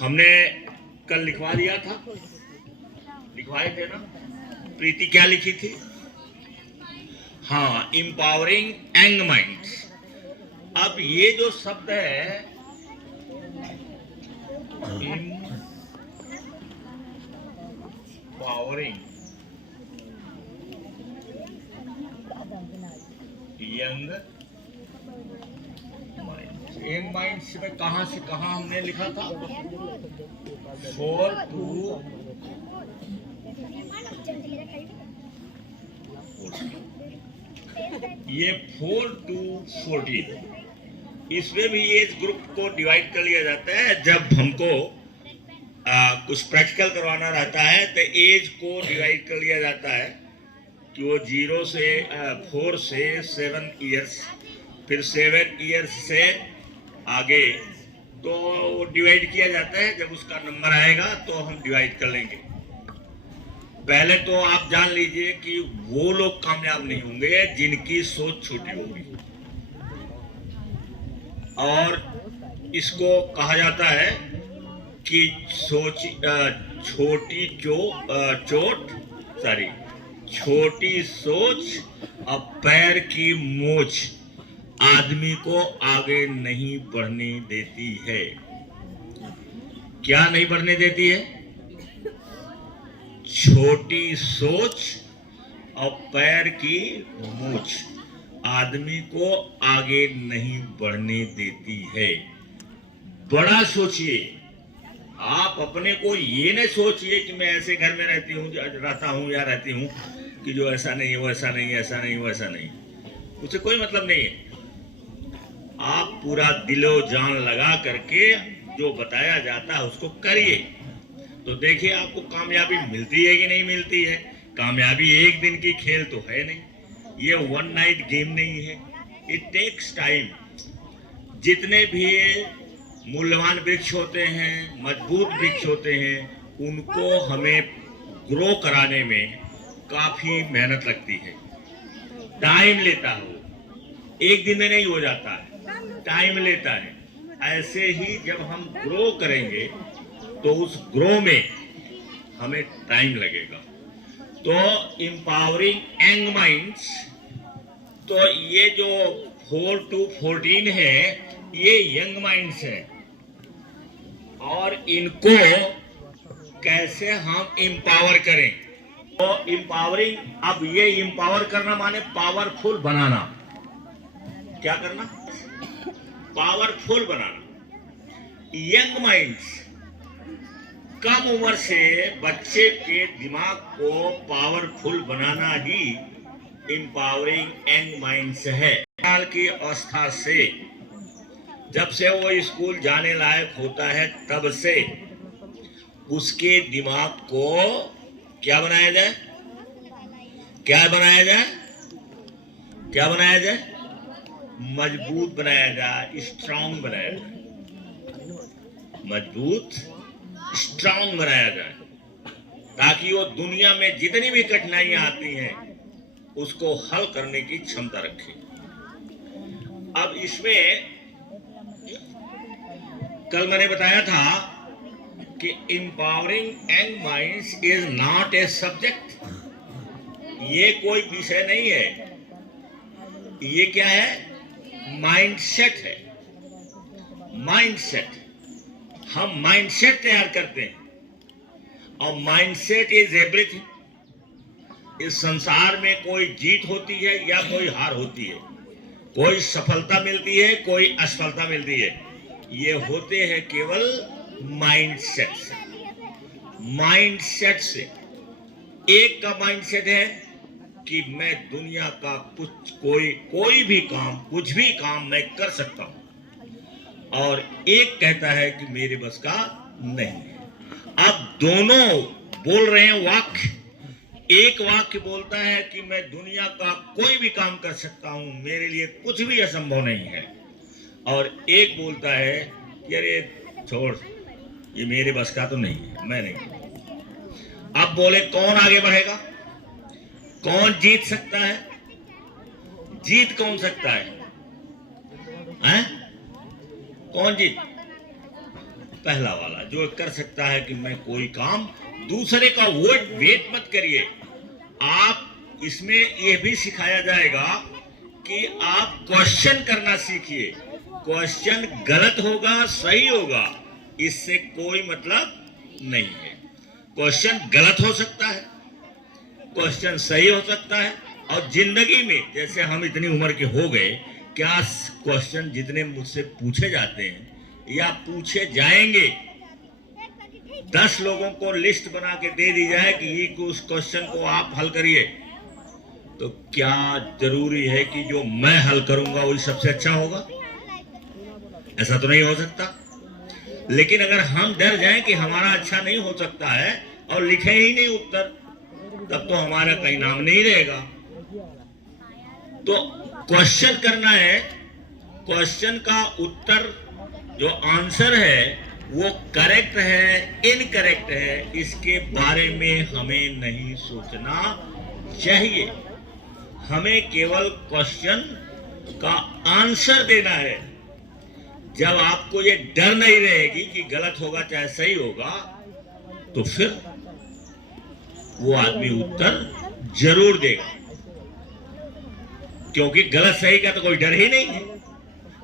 हमने कल लिखवा दिया था, लिखवाए थे ना। प्रीति क्या लिखी थी? हाँ, इंपावरिंग यंग माइंड्स। अब ये जो शब्द है इंपावरिंग यंग माइंड्स में कहां से कहां हमने लिखा था? 4 to ये 4 to 14, इसमें भी एज ग्रुप को डिवाइड कर लिया जाता है। जब हमको कुछ प्रैक्टिकल करवाना रहता है तो एज को डिवाइड कर लिया जाता है कि वो 0 से 4 से 7 इयर्स, फिर 7 इयर्स से आगे तो डिवाइड किया जाता है। जब उसका नंबर आएगा तो हम डिवाइड कर लेंगे। पहले तो आप जान लीजिए कि वो लोग कामयाब नहीं होंगे जिनकी सोच छोटी होगी, और इसको कहा जाता है कि छोटी सोच और पैर की मोच आदमी को आगे नहीं बढ़ने देती है। क्या नहीं बढ़ने देती है? छोटी सोच और पैर की मूछ आदमी को आगे नहीं बढ़ने देती है। बड़ा सोचिए। आप अपने को ये नहीं सोचिए कि मैं ऐसे घर में रहता हूँ या रहती हूँ कि जो ऐसा नहीं वो ऐसा नहीं, ऐसा नहीं वो ऐसा नहीं, उससे कोई मतलब नहीं है। आप पूरा दिलो जान लगा करके जो बताया जाता है उसको करिए, तो देखिए आपको कामयाबी मिलती है कि नहीं मिलती है। कामयाबी एक दिन की खेल तो है नहीं, ये वन नाइट गेम नहीं है। It takes time. जितने भी मूल्यवान वृक्ष होते हैं, मजबूत वृक्ष होते हैं, उनको हमें ग्रो कराने में काफी मेहनत लगती है, टाइम लेता है। एक दिन में नहीं हो जाता है, टाइम लेता है। ऐसे ही जब हम ग्रो करेंगे तो उस ग्रो में हमें टाइम लगेगा। तो इंपावरिंग यंग माइंड्स, तो ये जो 4 to 14 है ये यंग माइंड्स है, और इनको कैसे हम इंपावर करें? तो इंपावरिंग, अब ये इंपावर करना माने पावरफुल बनाना। क्या करना? पावरफुल बनाना। यंग माइंड्स, कम उम्र से बच्चे के दिमाग को पावरफुल बनाना ही इंपावरिंग यंग माइंड्स है। साल की अवस्था से, जब से वो स्कूल जाने लायक होता है तब से उसके दिमाग को क्या बनाया जाए? क्या बनाया जाए? क्या बनाया जाए? मजबूत बनाया जाए, स्ट्रांग बनाया जाए। मजबूत स्ट्रांग बनाया जाए, ताकि वो दुनिया में जितनी भी कठिनाइयां आती हैं उसको हल करने की क्षमता रखे। अब इसमें कल मैंने बताया था कि empowering young minds is not a subject. ये कोई विषय नहीं है, ये क्या है? माइंडसेट है। माइंडसेट, हम माइंडसेट तैयार करते हैं, और माइंडसेट इज एवरीथिंग। इस संसार में कोई जीत होती है या कोई हार होती है, कोई सफलता मिलती है, कोई असफलता मिलती है। ये होते हैं केवल माइंडसेट से। माइंडसेट से एक का माइंडसेट है कि मैं दुनिया का कोई भी काम, कुछ भी काम मैं कर सकता हूं, और एक कहता है कि मेरे बस का नहीं है। अब दोनों बोल रहे हैं वाक्य। एक वाक्य बोलता है कि मैं दुनिया का कोई भी काम कर सकता हूं, मेरे लिए कुछ भी असंभव नहीं है, और एक बोलता है कि अरे छोड़, ये मेरे बस का तो नहीं है, मैं नहीं। अब बोले कौन आगे बढ़ेगा? कौन जीत सकता है? जीत कौन सकता है? हैं? कौन जीत? पहला वाला जो कर सकता है कि मैं कोई काम दूसरे का वेट मत करिए। आप इसमें यह भी सिखाया जाएगा कि आप क्वेश्चन करना सीखिए। क्वेश्चन गलत होगा सही होगा इससे कोई मतलब नहीं है। क्वेश्चन गलत हो सकता है, क्वेश्चन सही हो सकता है। और जिंदगी में जैसे हम इतनी उम्र के हो गए, क्या क्वेश्चन जितने मुझसे पूछे जाते हैं या पूछे जाएंगे, 10 लोगों को लिस्ट बना के दे दी जाए कि ये उस क्वेश्चन को आप हल करिए, तो क्या जरूरी है कि जो मैं हल करूंगा वही सबसे अच्छा होगा? ऐसा तो नहीं हो सकता। लेकिन अगर हम डर जाएं कि हमारा अच्छा नहीं हो सकता है और लिखे ही नहीं उत्तर, तब तो हमारा कहीं नाम नहीं रहेगा। तो क्वेश्चन करना है, क्वेश्चन का उत्तर जो आंसर है वो करेक्ट है इनकरेक्ट है, इसके बारे में हमें नहीं सोचना चाहिए। हमें केवल क्वेश्चन का आंसर देना है। जब आपको ये डर नहीं रहेगी कि गलत होगा चाहे सही होगा, तो फिर वो आदमी उत्तर जरूर देगा, क्योंकि गलत सही का तो कोई डर ही नहीं है।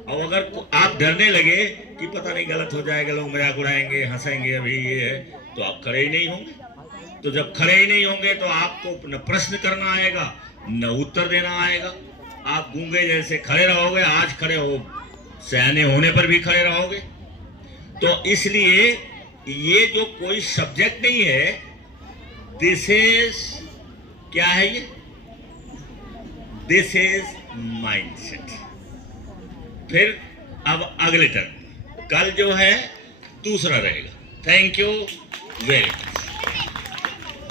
और अगर आप डरने लगे कि पता नहीं गलत हो जाएगा, लोग मजाक उड़ाएंगे, हंसेंगे, अभी ये है, तो आप खड़े ही नहीं होंगे। तो जब खड़े ही नहीं होंगे तो आपको न प्रश्न करना आएगा न उत्तर देना आएगा। आप गूंगे जैसे खड़े रहोगे, आज खड़े हो, सयाने होने पर भी खड़े रहोगे। तो इसलिए ये जो कोई सब्जेक्ट नहीं है, दिस इज क्या है, ये दिस इज माइंडसेट। फिर अब अगले टर्म कल जो है दूसरा रहेगा। Thank you very much.